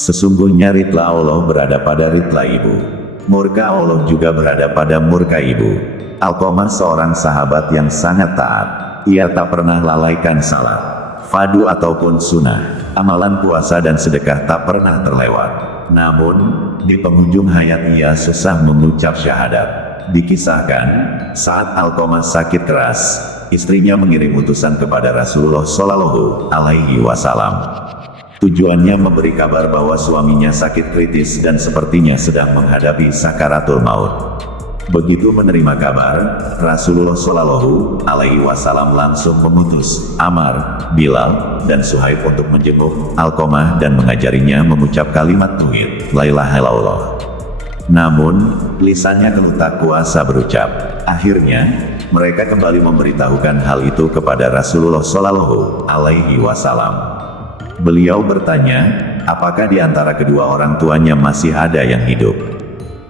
Sesungguhnya ridla Allah berada pada ridla ibu. Murka Allah juga berada pada murka ibu. Alqamah seorang sahabat yang sangat taat. Ia tak pernah lalaikan salat, fardu ataupun sunnah. Amalan puasa dan sedekah tak pernah terlewat. Namun, di penghujung hayat ia susah mengucap syahadat. Dikisahkan, saat Alqamah sakit keras, istrinya mengirim utusan kepada Rasulullah Shallallahu Alaihi Wasallam. Tujuannya memberi kabar bahwa suaminya sakit kritis dan sepertinya sedang menghadapi sakaratul maut. Begitu menerima kabar, Rasulullah Shallallahu Alaihi Wasallam langsung mengutus Ammar, Bilal, dan Suhaib untuk menjenguk Alqamah dan mengajarinya mengucap kalimat tauhid, la ilaha illallah. Namun, lisannya keluh tak kuasa berucap. Akhirnya, mereka kembali memberitahukan hal itu kepada Rasulullah Shallallahu Alaihi Wasallam. Beliau bertanya, apakah di antara kedua orang tuanya masih ada yang hidup?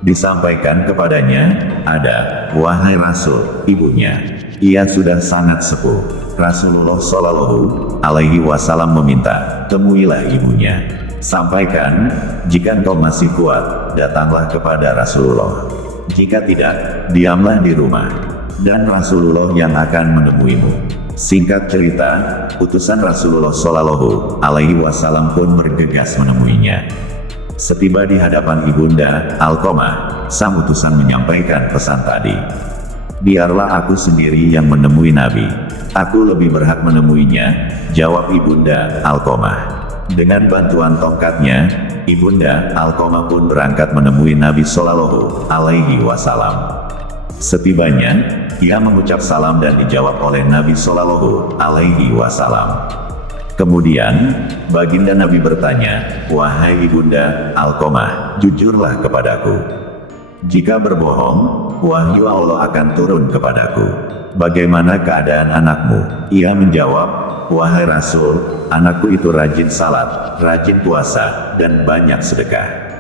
Disampaikan kepadanya, ada, wahai Rasul, ibunya. Ia sudah sangat sepuh. Rasulullah Shallallahu Alaihi Wasallam meminta, temuilah ibunya. Sampaikan, jika engkau masih kuat, datanglah kepada Rasulullah. Jika tidak, diamlah di rumah. Dan Rasulullah yang akan menemuimu. Singkat cerita, utusan Rasulullah Shallallahu Alaihi Wasallam pun bergegas menemuinya. Setiba di hadapan ibunda, Alqamah, sang utusan menyampaikan pesan tadi. Biarlah aku sendiri yang menemui Nabi. Aku lebih berhak menemuinya, jawab ibunda, Alqamah. Dengan bantuan tongkatnya, ibunda, Alqamah pun berangkat menemui Nabi Shallallahu Alaihi Wasallam. Setibanya, ia mengucap salam dan dijawab oleh Nabi Shallallahu Alaihi Wasallam. Kemudian, baginda Nabi bertanya, wahai ibunda, Alqamah, jujurlah kepadaku. Jika berbohong, wahyu Allah akan turun kepadaku. Bagaimana keadaan anakmu? Ia menjawab, wahai Rasul, anakku itu rajin salat, rajin puasa, dan banyak sedekah.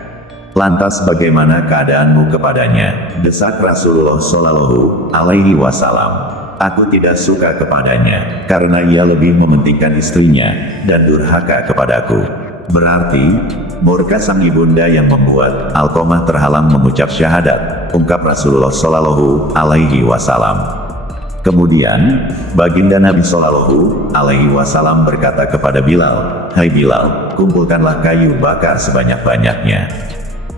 Lantas bagaimana keadaanmu kepadanya? Desak Rasulullah Shallallahu Alaihi Wasallam. Aku tidak suka kepadanya, karena ia lebih mementingkan istrinya, dan durhaka kepadaku. Berarti, murka sang ibunda yang membuat Alqamah terhalang mengucap syahadat, ungkap Rasulullah Shallallahu Alaihi Wasallam. Kemudian, baginda Nabi Shallallahu Alaihi Wasallam berkata kepada Bilal, hai Bilal, kumpulkanlah kayu bakar sebanyak-banyaknya.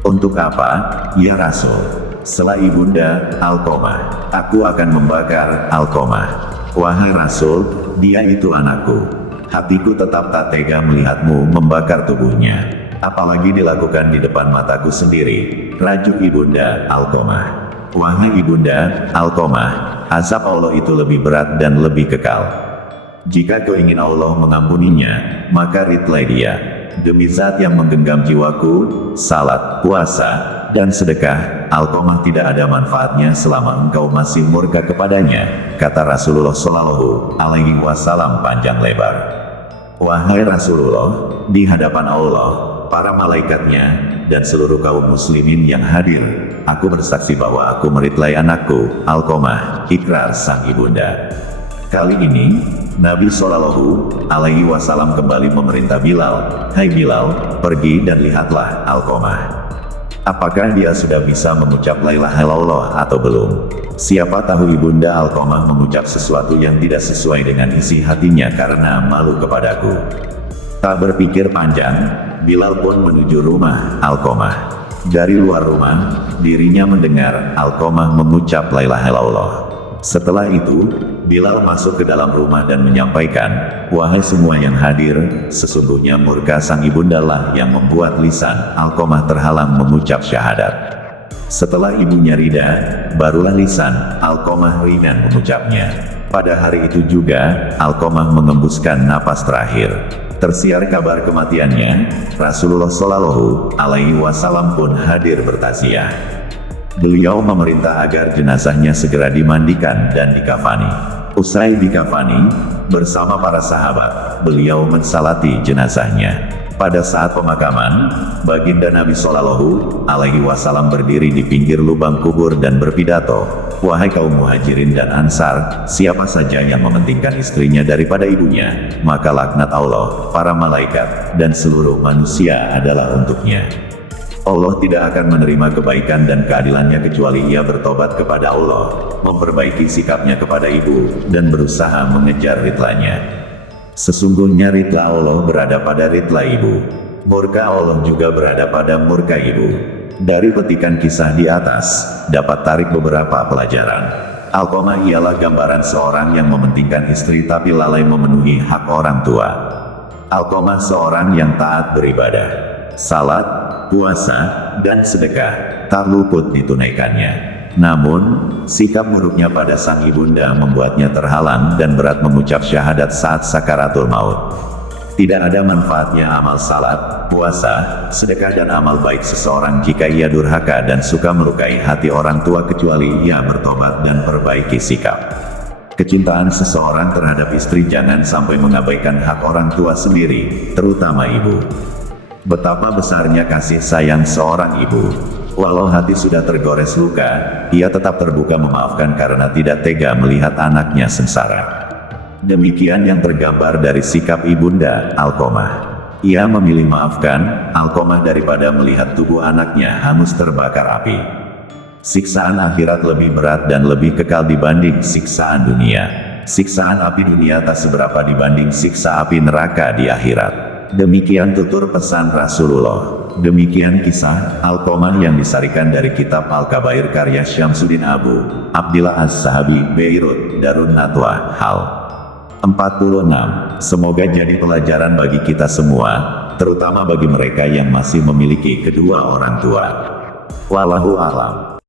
Untuk apa, ya Rasul? Setelah ibunda, Alqamah, aku akan membakar Alqamah. Wahai Rasul, dia itu anakku. Hatiku tetap tak tega melihatmu membakar tubuhnya. Apalagi dilakukan di depan mataku sendiri. Rajuk ibunda, Alqamah. Wahai ibunda, Alqamah, azab Allah itu lebih berat dan lebih kekal. Jika kau ingin Allah mengampuninya, maka ridlai dia. Demi zat yang menggenggam jiwaku, salat, puasa, dan sedekah, Alqamah tidak ada manfaatnya selama engkau masih murka kepadanya, kata Rasulullah Shallallahu Alaihi Wasallam panjang lebar. Wahai Rasulullah, di hadapan Allah, para malaikatnya, dan seluruh kaum muslimin yang hadir, aku bersaksi bahwa aku meridlai anakku, Alqamah, ikrar sang ibunda. Kali ini, Nabi Shallallahu Alaihi Wasallam kembali memerintah Bilal, hai Bilal, pergi dan lihatlah Alqamah. Apakah dia sudah bisa mengucap la ilaha illallah atau belum? Siapa tahu ibunda Alqamah mengucap sesuatu yang tidak sesuai dengan isi hatinya karena malu kepadaku. Tak berpikir panjang, Bilal pun menuju rumah Alqamah. Dari luar rumah, dirinya mendengar Alqamah mengucap la ilaha illallah. Setelah itu, Bilal masuk ke dalam rumah dan menyampaikan, wahai semua yang hadir, sesungguhnya murka sang ibunda lah yang membuat lisan Alqamah terhalang mengucap syahadat. Setelah ibunya rida, barulah lisan Alqamah ringan mengucapnya. Pada hari itu juga, Alqamah mengembuskan napas terakhir. Tersiar kabar kematiannya, Rasulullah Shallallahu Alaihi Wasallam pun hadir bertaziah. Beliau memerintah agar jenazahnya segera dimandikan dan dikafani. Usai dikafani, bersama para sahabat, beliau mensalati jenazahnya. Pada saat pemakaman, Baginda Nabi Shallallahu Alaihi Wasallam berdiri di pinggir lubang kubur dan berpidato, "Wahai kaum muhajirin dan ansar, siapa saja yang mementingkan istrinya daripada ibunya, maka laknat Allah, para malaikat, dan seluruh manusia adalah untuknya. Allah tidak akan menerima kebaikan dan keadilannya kecuali ia bertobat kepada Allah, memperbaiki sikapnya kepada ibu, dan berusaha mengejar ridlanya. Sesungguhnya ridla Allah berada pada ridla ibu. Murka Allah juga berada pada murka ibu." Dari petikan kisah di atas, dapat tarik beberapa pelajaran. Alqamah ialah gambaran seorang yang mementingkan istri tapi lalai memenuhi hak orang tua. Alqamah seorang yang taat beribadah. Salat, puasa, dan sedekah tak luput ditunaikannya. Namun, sikap buruknya pada sang ibunda membuatnya terhalang dan berat mengucap syahadat saat sakaratul maut. Tidak ada manfaatnya amal salat, puasa, sedekah dan amal baik seseorang jika ia durhaka dan suka melukai hati orang tua kecuali ia bertobat dan perbaiki sikap. Kecintaan seseorang terhadap istri jangan sampai mengabaikan hak orang tua sendiri, terutama ibu. Betapa besarnya kasih sayang seorang ibu. Walau hati sudah tergores luka, ia tetap terbuka memaafkan karena tidak tega melihat anaknya sengsara. Demikian yang tergambar dari sikap ibunda, Alqamah. Ia memilih maafkan, Alqamah daripada melihat tubuh anaknya hangus terbakar api. Siksaan akhirat lebih berat dan lebih kekal dibanding siksaan dunia. Siksaan api dunia tak seberapa dibanding siksa api neraka di akhirat. Demikian tutur pesan Rasulullah. Demikian kisah Alqamah yang disarikan dari kitab Al-Kabair karya Syamsuddin Abu Abdillah Az-Zahabi, Beirut, Darun Nadwa, hal 46. Semoga jadi pelajaran bagi kita semua, terutama bagi mereka yang masih memiliki kedua orang tua. Wallahu a'lam.